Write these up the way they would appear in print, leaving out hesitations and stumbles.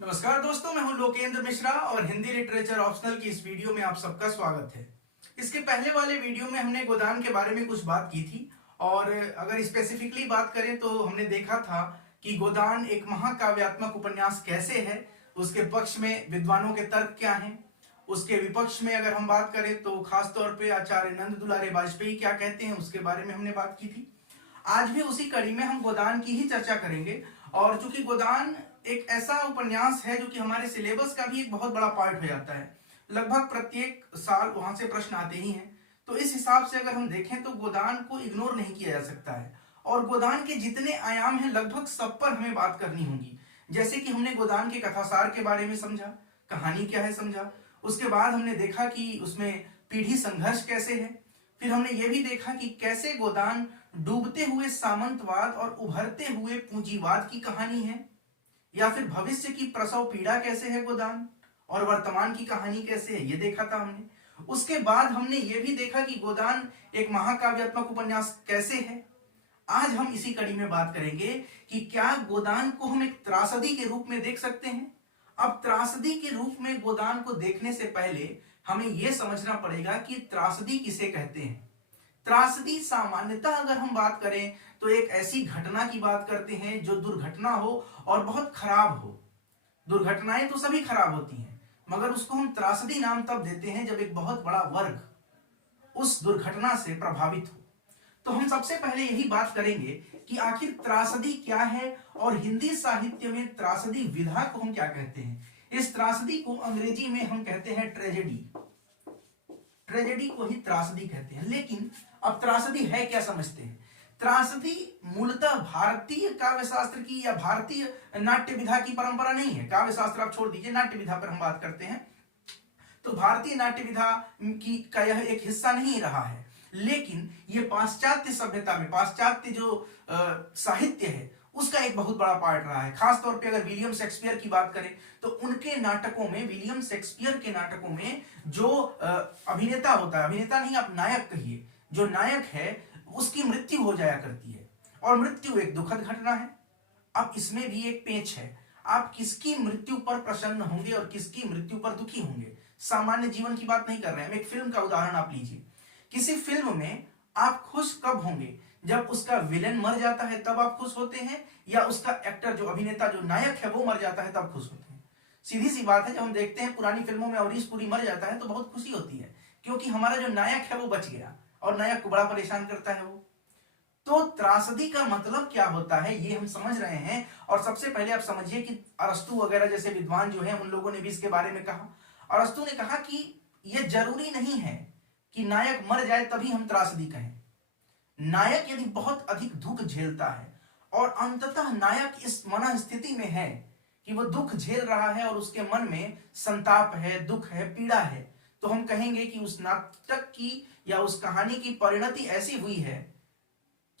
नमस्कार दोस्तों, मैं हूं लोकेंद्र मिश्रा और हिंदी लिटरेचर ऑप्शनल की इस वीडियो में आप सबका स्वागत है। इसके पहले वाले वीडियो में हमने गोदान के बारे में कुछ बात की थी और अगर स्पेसिफिकली बात करें तो हमने देखा था कि गोदान एक महाकाव्यात्मक उपन्यास कैसे है, उसके पक्ष में विद्वानों के तर्क क्या हैं, उसके विपक्ष में अगर हम बात करें तो खासतौर पर आचार्य नंद दुलारे वाजपेयी क्या कहते हैं उसके बारे में हमने बात की थी। आज भी उसी कड़ी में हम गोदान की ही चर्चा करेंगे और चूंकि गोदान एक ऐसा उपन्यास है जो कि हमारे सिलेबस का भी एक बहुत बड़ा पार्ट हो जाता है, लगभग प्रत्येक साल वहां से प्रश्न आते ही हैं। तो इस हिसाब से अगर हम देखें तो गोदान को इग्नोर नहीं किया जा सकता है और गोदान के जितने आयाम हैं लगभग सब पर हमें बात करनी होगी। जैसे कि हमने गोदान के कथासार के बारे में समझा, कहानी क्या है समझा, उसके बाद हमने देखा कि उसमें पीढ़ी संघर्ष कैसे है, फिर हमने ये भी देखा कि कैसे गोदान डूबते हुए सामंतवाद और उभरते हुए पूंजीवाद की कहानी है, या फिर भविष्य की प्रसव पीड़ा कैसे है गोदान, और वर्तमान की कहानी कैसे है ये देखा था हमने। उसके बाद हमने ये भी देखा कि गोदान एक महाकाव्यात्मक उपन्यास कैसे है। आज हम इसी कड़ी में बात करेंगे कि क्या गोदान को हम एक त्रासदी के रूप में देख सकते हैं। अब त्रासदी के रूप में गोदान को देखने से पहले हमें यह समझना पड़ेगा कि त्रासदी किसे कहते हैं। त्रासदी सामान्यतः अगर हम बात करें तो एक ऐसी घटना की बात करते हैं जो दुर्घटना हो और बहुत खराब हो। दुर्घटनाएं तो सभी खराब होती हैं, मगर उसको हम त्रासदी नाम तब देते हैं जब एक बहुत बड़ा वर्ग उस दुर्घटना से प्रभावित हो। तो हम सबसे पहले यही बात करेंगे कि आखिर त्रासदी क्या है और हिंदी साहित्य में त्रासदी विधा को हम क्या कहते हैं। इस त्रासदी को अंग्रेजी में हम कहते हैं ट्रेजेडी। ट्रेजेडी को ही त्रासदी कहते हैं। लेकिन अब त्रासदी है क्या समझते हैं। त्रासदी मूलतः भारतीय काव्य शास्त्र की या भारतीय नाट्य विधा की परंपरा नहीं है। काव्य शास्त्र आप छोड़ दीजिए, नाट्य विधा पर हम बात करते हैं तो भारतीय नाट्य विधा की का यह एक हिस्सा नहीं रहा है। लेकिन यह पाश्चात्य सभ्यता में, पाश्चात्य जो साहित्य है उसका एक बहुत बड़ा पार्ट रहा है। खासतौर पे अगर विलियम शेक्सपियर की बात करें तो उनके नाटकों में, विलियम शेक्सपियर के नाटकों में जो अभिनेता होता है, अभिनेता नहीं आप नायक कहिए, जो नायक है उसकी मृत्यु हो जाया करती है और मृत्यु एक दुखद घटना है। अब इसमें भी एक पेच है, आप किसकी मृत्यु पर प्रसन्न होंगे और किसकी मृत्यु पर दुखी होंगे। सामान्य जीवन की बात नहीं कर रहे हैं, एक फिल्म का उदाहरण आप लीजिए। किसी फिल्म में आप खुश कब होंगे, जब उसका विलेन मर जाता है तब आप खुश होते हैं, या उसका एक्टर जो अभिनेता जो नायक है वो मर जाता है तब खुश होते हैं। सीधी सी बात है, जब हम देखते हैं पुरानी फिल्मों में अमरीश पुरी मर जाता है तो बहुत खुशी होती है, क्योंकि हमारा जो नायक है वो बच गया और नायक को बड़ा परेशान करता है वो। तो त्रासदी का मतलब क्या होता है ये हम समझ रहे हैं। और सबसे पहले आप समझिए कि अरस्तु वगैरह जैसे विद्वान जो हैं उन लोगों ने भी इसके बारे में कहा। अरस्तु ने कहा कि यह जरूरी नहीं है कि नायक मर जाए तभी हम त्रासदी कहें। नायक यदि बहुत अधिक दुख झेलता है और अंततः नायक इस मन स्थिति में है कि वो दुख झेल रहा है और उसके मन में संताप है, दुख है, पीड़ा है, तो हम कहेंगे कि उस नाटक की या उस कहानी की परिणति ऐसी हुई है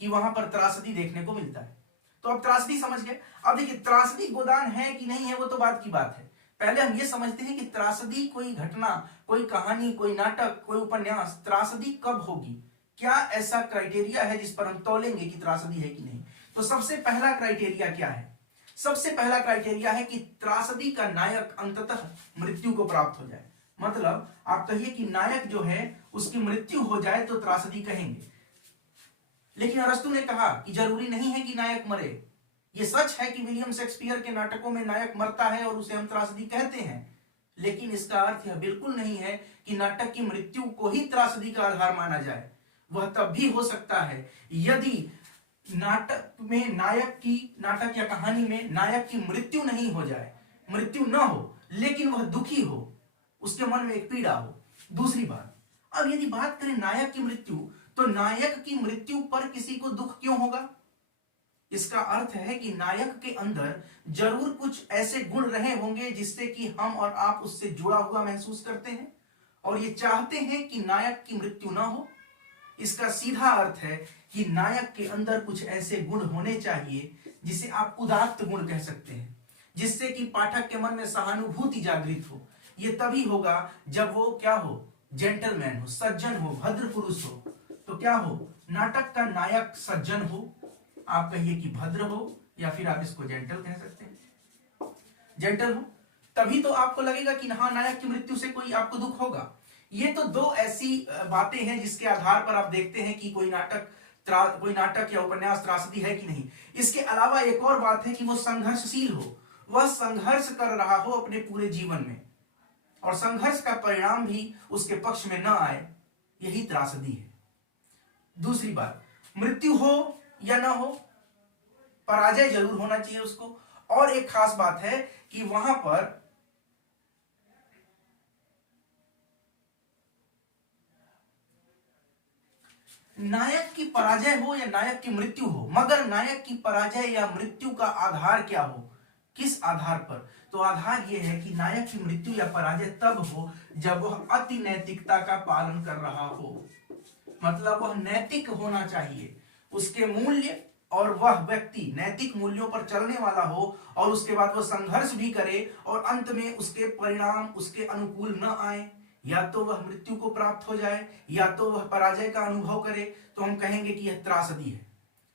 कि वहां पर त्रासदी देखने को मिलता है। तो अब त्रासदी समझ गए। अब देखिए त्रासदी गोदान है कि नहीं है वो तो बात की बात है। पहले हम ये समझते हैं कि त्रासदी कोई घटना, कोई कहानी, कोई नाटक, कोई उपन्यास त्रासदी कब होगी, क्या ऐसा क्राइटेरिया है जिस पर हम तौलेंगे कि त्रासदी है कि नहीं। तो सबसे पहला क्राइटेरिया क्या है। सबसे पहला क्राइटेरिया है कि त्रासदी का नायक अंततः मृत्यु को प्राप्त हो जाए। मतलब आप कहिए कि नायक जो है उसकी मृत्यु हो जाए तो त्रासदी कहेंगे। लेकिन अरस्तु ने कहा कि जरूरी नहीं है कि नायक मरे। यह सच है कि विलियम शेक्सपियर के नाटकों में नायक मरता है और उसे हम त्रासदी कहते हैं, लेकिन इसका अर्थ यह बिल्कुल नहीं है कि नाटक की मृत्यु को ही त्रासदी का आधार माना जाए। वह तब भी हो सकता है यदि नाटक में नाटक या कहानी में नायक की मृत्यु नहीं हो जाए, मृत्यु न हो, लेकिन वह दुखी हो, उसके मन में एक पीड़ा हो। दूसरी बात, अब यदि बात करें नायक की मृत्यु, तो नायक की मृत्यु पर किसी को दुख क्यों होगा। इसका अर्थ है कि नायक के अंदर जरूर कुछ ऐसे गुण रहे होंगे जिससे कि हम और आप उससे जुड़ा हुआ महसूस करते हैं और ये चाहते हैं कि नायक की मृत्यु ना हो। इसका सीधा अर्थ है कि नायक के अंदर कुछ ऐसे गुण होने चाहिए जिसे आप उदात्त गुण कह सकते हैं, जिससे कि पाठक के मन में सहानुभूति जागृत हो। यह तभी होगा जब वो क्या हो, जेंटलमैन हो, सज्जन हो, भद्र पुरुष हो। तो क्या हो, नाटक का नायक सज्जन हो, आप कहिए कि भद्र हो, या फिर आप इसको जेंटल कह सकते हैं। जेंटल हो, तभी तो आपको लगेगा कि हाँ नायक की मृत्यु से कोई आपको दुख होगा। ये तो दो ऐसी बातें हैं जिसके आधार पर आप देखते हैं कि कोई नाटक या उपन्यास त्रासदी है कि नहीं। इसके अलावा एक और बात है कि वो संघर्षशील हो, वह संघर्ष कर रहा हो अपने पूरे जीवन में और संघर्ष का परिणाम भी उसके पक्ष में न आए, यही त्रासदी है। दूसरी बात, मृत्यु हो या ना हो, पराजय जरूर होना चाहिए उसको। और एक खास बात है कि वहां पर नायक की पराजय हो या नायक की मृत्यु हो, मगर नायक की पराजय या मृत्यु का आधार क्या हो, किस आधार पर? तो आधार यह है कि नायक की मृत्यु या पराजय तब हो जब वह अति नैतिकता का पालन कर रहा हो, मतलब वह नैतिक होना चाहिए, उसके मूल्य और वह व्यक्ति नैतिक मूल्यों पर चलने वाला हो और उसके बाद वह संघर्ष भी करे और अंत में उसके परिणाम उसके अनुकूल न आए, या तो वह मृत्यु को प्राप्त हो जाए या तो वह पराजय का अनुभव करे, तो हम कहेंगे कि यह त्रासदी है।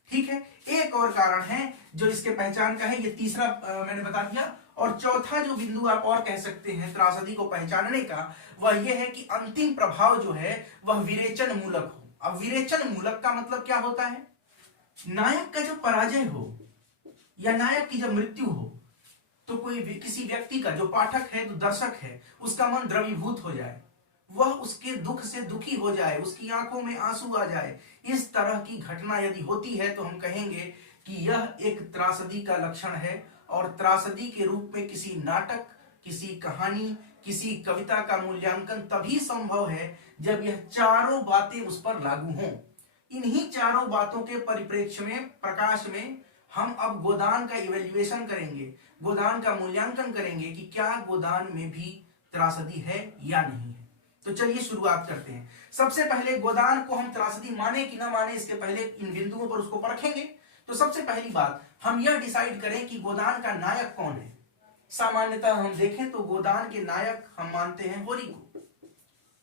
ठीक है, एक और कारण है जो इसके पहचान का है, ये तीसरा मैंने बता दिया। और चौथा जो बिंदु आप और कह सकते हैं त्रासदी को पहचानने का, वह यह है कि अंतिम प्रभाव जो है वह विरेचन मूलक हो। अब विरेचन मूलक का मतलब क्या होता है? नायक का जो पराजय हो या नायक की जब मृत्यु हो, तो किसी व्यक्ति का, जो पाठक है, जो दर्शक है, उसका मन द्रवीभूत हो जाए, वह उसके दुख से दुखी हो जाए, उसकी आंखों में आंसू आ जाए। इस तरह की घटना यदि होती है तो हम कहेंगे कि यह एक त्रासदी का लक्षण है। और त्रासदी के रूप में किसी नाटक, किसी कहानी, किसी कविता का मूल्यांकन तभी संभव है जब यह चारों बातें उस पर लागू हों। इन्हीं चारों बातों के परिप्रेक्ष्य में, प्रकाश में, हम अब गोदान का इवेल्युएशन करेंगे, गोदान का मूल्यांकन करेंगे कि क्या गोदान में भी त्रासदी है या नहीं है। तो चलिए शुरुआत करते हैं। सबसे पहले गोदान को हम त्रासदी माने कि ना माने, इसके पहले इन बिंदुओं पर उसको परखेंगे। तो सबसे पहली बात, हम यह डिसाइड करें कि गोदान का नायक कौन है। सामान्यतः हम देखें तो गोदान के नायक हम मानते हैं होरी को।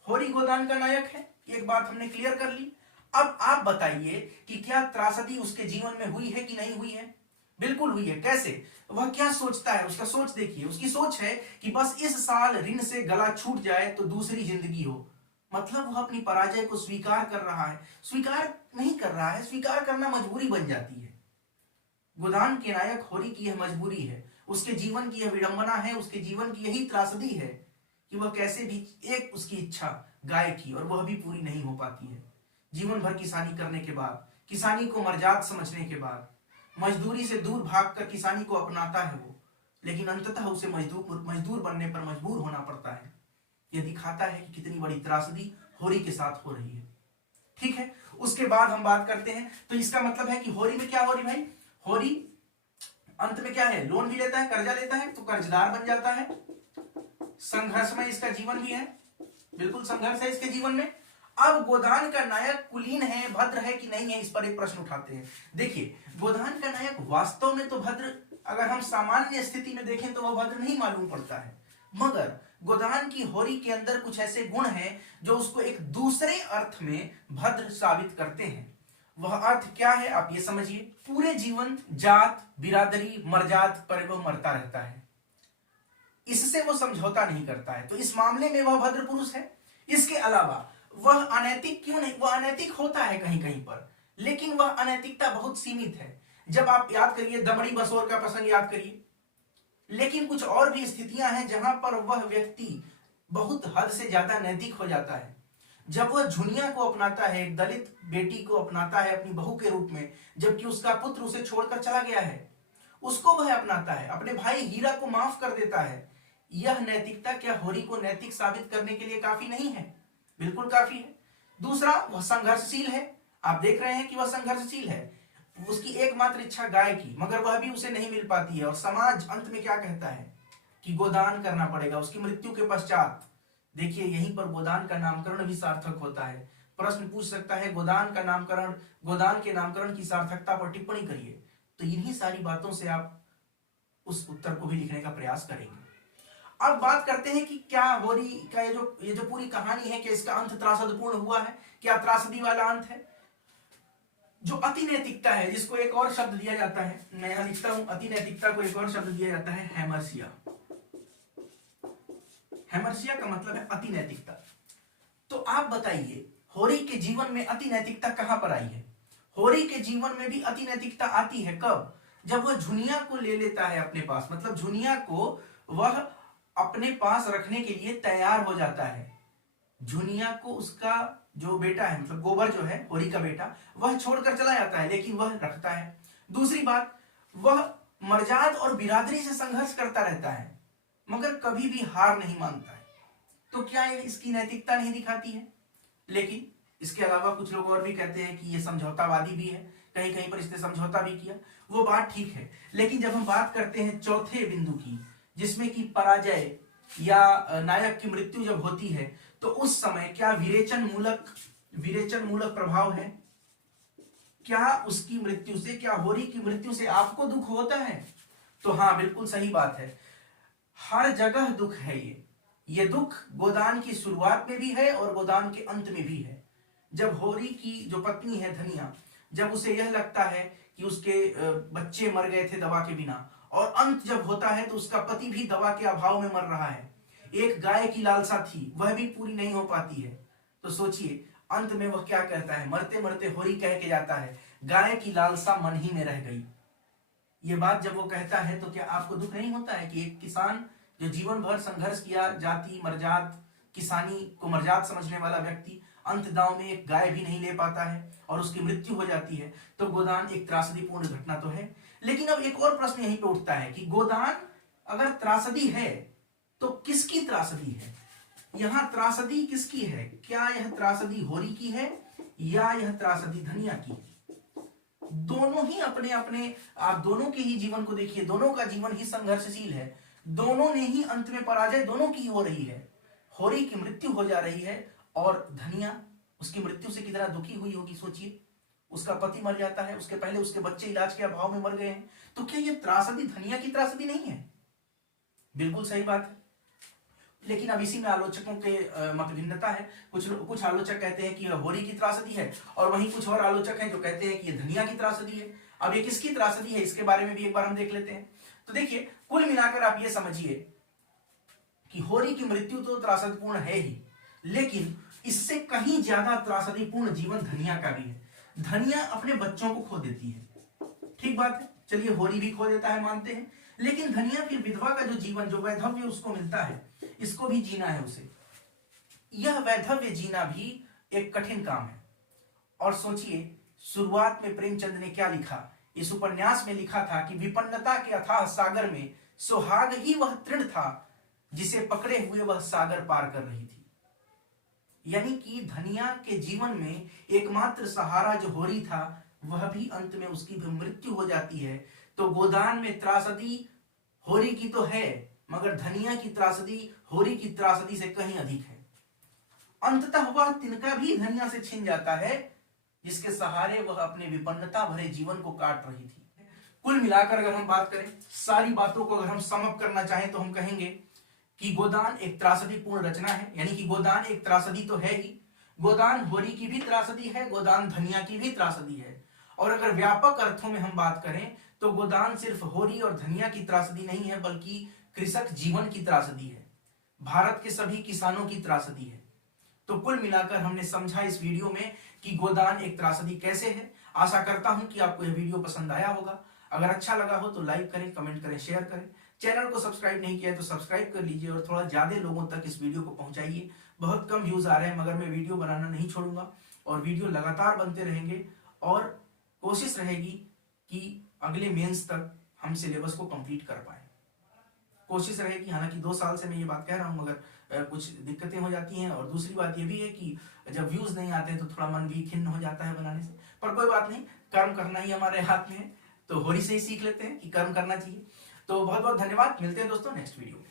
होरी गोदान का नायक है, एक बात हमने क्लियर कर ली। अब आप बताइए कि क्या त्रासदी उसके जीवन में हुई है कि नहीं हुई है? बिल्कुल हुई है। कैसे? वह क्या सोचता है, उसका सोच देखिए। उसकी सोच है कि बस इस साल ऋण से गला छूट जाए तो दूसरी जिंदगी हो। मतलब वह अपनी पराजय को स्वीकार कर रहा है। स्वीकार नहीं कर रहा है, स्वीकार करना मजबूरी बन जाती है। गोदान के नायक होरी की यह मजबूरी है, उसके जीवन की यह विडंबना है, उसके जीवन की यही त्रासदी है कि वह कैसे भी एक उसकी इच्छा गाय की, और वह भी पूरी नहीं हो पाती है। जीवन भर किसानी करने के बाद, किसानी को मर्जात समझने के बाद, मजदूरी से दूर भागकर किसानी को अपनाता है वो, लेकिन अंततः उसे मजदूर बनने पर मजबूर होना पड़ता है। यह दिखाता है कि कितनी बड़ी त्रासदी होरी के साथ हो रही है। ठीक है, उसके बाद हम बात करते हैं। तो इसका मतलब है कि होरी में क्या हो रही भाई? होरी अंत में क्या है? लोन भी लेता है, कर्जा लेता है, तो कर्जदार बन जाता है। संघर्ष में इसका जीवन भी है, बिल्कुल संघर्ष है इसके जीवन में। अब गोदान का नायक कुलीन है, भद्र है कि नहीं है, इस पर एक प्रश्न उठाते हैं। देखिए, गोदान का नायक वास्तव में तो भद्र, अगर हम सामान्य स्थिति में देखें तो वह भद्र नहीं मालूम पड़ता है, मगर गोदान की होरी के अंदर कुछ ऐसे गुण हैं जो उसको एक दूसरे अर्थ में भद्र साबित करते हैं। वह अर्थ क्या है आप ये समझिए। पूरे जीवन जात, बिरादरी, मर्जात पर वह मरता रहता है, इससे वो समझौता नहीं करता है, तो इस मामले में वह भद्र पुरुष है। इसके अलावा वह अनैतिक क्यों नहीं? वह अनैतिक होता है कहीं कहीं पर, लेकिन वह अनैतिकता बहुत सीमित है। जब आप याद करिए, दमड़ी बसोर का प्रसंग याद करिए। लेकिन कुछ और भी स्थितियां हैं जहां पर वह व्यक्ति बहुत हद से ज्यादा नैतिक हो जाता है। जब वह झुनिया को अपनाता है, एक दलित बेटी को अपनाता है अपनी बहू के रूप में, जबकि उसका पुत्र उसे छोड़कर चला गया है, उसको वह अपनाता है, अपने भाई हीरा को माफ कर देता है। यह नैतिकता क्या होरी को नैतिक साबित करने के लिए काफी नहीं है? बिल्कुल काफी है। दूसरा, वह संघर्षशील है। आप देख रहे हैं कि वह संघर्षशील है। उसकी एकमात्र इच्छा गाय की, मगर वह भी उसे नहीं मिल पाती है, और समाज अंत में क्या कहता है कि गोदान करना पड़ेगा उसकी मृत्यु के पश्चात। देखिए, यहीं पर गोदान का नामकरण भी सार्थक होता है। प्रश्न पूछ सकता है गोदान का नामकरण, गोदान के नामकरण की सार्थकता पर टिप्पणी करिए। तो इन्हीं सारी बातों से आप उस उत्तर को भी लिखने का प्रयास करेंगे। अब बात करते हैं कि क्या होरी का ये जो पूरी कहानी है, कि इसका अंत त्रासदपूर्ण हुआ है, क्या त्रासदी वाला अंत है? जो अति नैतिकता है, जिसको एक और शब्द दिया जाता है, मैं यहां लिखता हूं, अति नैतिकता को एक और शब्द दिया जाता है हैमर्सिया। हैमर्सिया का मतलब है अति नैतिकता। तो आप बताइए होरी के जीवन में अति नैतिकता कहां पर आई है? होरी के जीवन में भी अति नैतिकता आती है कब? जब वह झुनिया को ले लेता है अपने पास, मतलब झुनिया को वह अपने पास रखने के लिए तैयार हो जाता है। झुनिया को उसका जो बेटा है, मतलब गोबर जो है होरी का बेटा, वह छोड़कर चला जाता है, लेकिन वह रखता है। दूसरी बात, वह मर्जाद और बिरादरी से संघर्ष करता रहता है मगर कभी भी हार नहीं मानता है। तो क्या ये इसकी नैतिकता नहीं दिखाती है? लेकिन इसके अलावा कुछ लोग और भी कहते हैं कि ये समझौतावादी भी है, कहीं कहीं पर इसने समझौता भी किया, वो बात ठीक है। लेकिन जब हम बात करते हैं चौथे बिंदु की, जिसमें कि पराजय या नायक की मृत्यु जब होती है, तो उस समय क्या विरेचन मूलक प्रभाव है? क्या उसकी मृत्यु से, क्या होरी की मृत्यु से आपको दुख होता है? तो हाँ, बिल्कुल सही बात है, हर जगह दुख है। ये दुख गोदान की शुरुआत में भी है और गोदान के अंत में भी है। जब होरी की जो पत्नी है धनिया, जब उसे यह लगता है कि उसके बच्चे मर गए थे दवा के बिना, और अंत जब होता है तो उसका पति भी दवा के अभाव में मर रहा है, एक गाय की लालसा थी वह भी पूरी नहीं हो पाती है, तो सोचिए अंत में वह क्या कहता है? मरते मरते होरी कह के जाता है, गाय की लालसा मन ही में रह गई। ये बात जब वो कहता है तो क्या आपको दुख नहीं होता है कि एक किसान जो जीवन भर संघर्ष किया, जाति मर्जात, किसानी को मर्जात समझने वाला व्यक्ति, अंत दांव में एक गाय भी नहीं ले पाता है और उसकी मृत्यु हो जाती है? तो गोदान एक त्रासदीपूर्ण घटना तो है। लेकिन अब एक और प्रश्न यहीं पे उठता है कि गोदान अगर त्रासदी है तो किसकी त्रासदी है? यहां त्रासदी किसकी है? क्या यह त्रासदी होरी की है या यह त्रासदी धनिया की है? दोनों ही अपने अपने, आप दोनों के ही जीवन को देखिए, दोनों का जीवन ही संघर्षशील है, दोनों ने ही अंत में पराजय दोनों की हो रही है। होरी की मृत्यु हो जा रही है और धनिया उसकी मृत्यु से कितना दुखी हुई होगी सोचिए। उसका पति मर जाता है, उसके पहले उसके बच्चे इलाज के अभाव में मर गए हैं। तो क्या यह त्रासदी धनिया की त्रासदी नहीं है? बिल्कुल सही बात है। लेकिन अब इसी में आलोचकों के मत भिन्नता है। कुछ आलोचक कहते हैं कि यह होरी की त्रासदी है और वहीं कुछ और आलोचक हैं जो कहते हैं कि यह धनिया की त्रासदी है। अब ये किसकी त्रासदी है, इसके बारे में भी एक बार हम देख लेते हैं। तो देखिए, कुल मिलाकर आप ये समझिए कि होरी की मृत्यु तो त्रासदीपूर्ण है ही, लेकिन इससे कहीं ज्यादा त्रासदीपूर्ण जीवन धनिया का भी है। धनिया अपने बच्चों को खो देती है, ठीक बात है, चलिए होरी भी खो देता है मानते हैं, लेकिन धनिया फिर विधवा का जो जीवन, जो वैधव्य उसको मिलता है, इसको भी जीना है उसे। यह वैधव्य जीना भी एक कठिन काम है। और सोचिए शुरुआत में प्रेमचंद ने क्या लिखा, इस उपन्यास में लिखा था कि विपन्नता के अथाह सागर में सुहाग ही वह तृण था जिसे पकड़े हुए वह सागर पार कर रही थी। यानी कि धनिया के जीवन में एकमात्र सहारा जो होरी था, वह भी अंत में उसकी भी मृत्यु हो जाती है। तो गोदान में त्रासदी होरी की तो है, मगर धनिया की त्रासदी होरी की त्रासदी से कहीं अधिक है। अंततः वह तिनका भी धनिया से छिन जाता है जिसके सहारे वह अपने विपन्नता भरे जीवन को काट रही थी। कुल मिलाकर अगर हम बात करें, सारी बातों को अगर हम समअप करना चाहें तो हम कहेंगे कि गोदान एक त्रासदीपूर्ण रचना है। यानी कि गोदान एक त्रासदी तो है ही, गोदान होरी की भी त्रासदी है, गोदान धनिया की भी त्रासदी है। और अगर व्यापक अर्थों में हम बात करें तो गोदान सिर्फ होरी और धनिया की त्रासदी नहीं है, बल्कि कृषक जीवन की त्रासदी है, भारत के सभी किसानों की त्रासदी है। तो कुल मिलाकर हमने समझा इस वीडियो में कि गोदान एक त्रासदी कैसे है। आशा करता हूं कि आपको यह वीडियो पसंद आया होगा। अगर अच्छा लगा हो तो लाइक करें, कमेंट करें, शेयर करें। चैनल को सब्सक्राइब नहीं किया है तो सब्सक्राइब कर लीजिए और थोड़ा ज्यादा लोगों तक इस वीडियो को पहुंचाइए। बहुत कम व्यूज आ रहे हैं, मगर मैं वीडियो बनाना नहीं छोड़ूंगा और वीडियो लगातार बनते रहेंगे और कोशिश रहेगी कि अगले मेंस तक हम सिलेबस को कंप्लीट कर पाए। कोशिश रहेगी, हालांकि 2 साल से मैं ये बात कह रहा हूं, मगर कुछ दिक्कतें हो जाती हैं। और दूसरी बात ये भी है कि जब व्यूज नहीं आते हैं तो थोड़ा मन भी खिन्न हो जाता है बनाने से, पर कोई बात नहीं, कर्म करना ही हमारे हाथ में है। तो होरी से ही सीख लेते हैं कि कर्म करना चाहिए। तो बहुत बहुत धन्यवाद, मिलते हैं दोस्तों नेक्स्ट वीडियो में।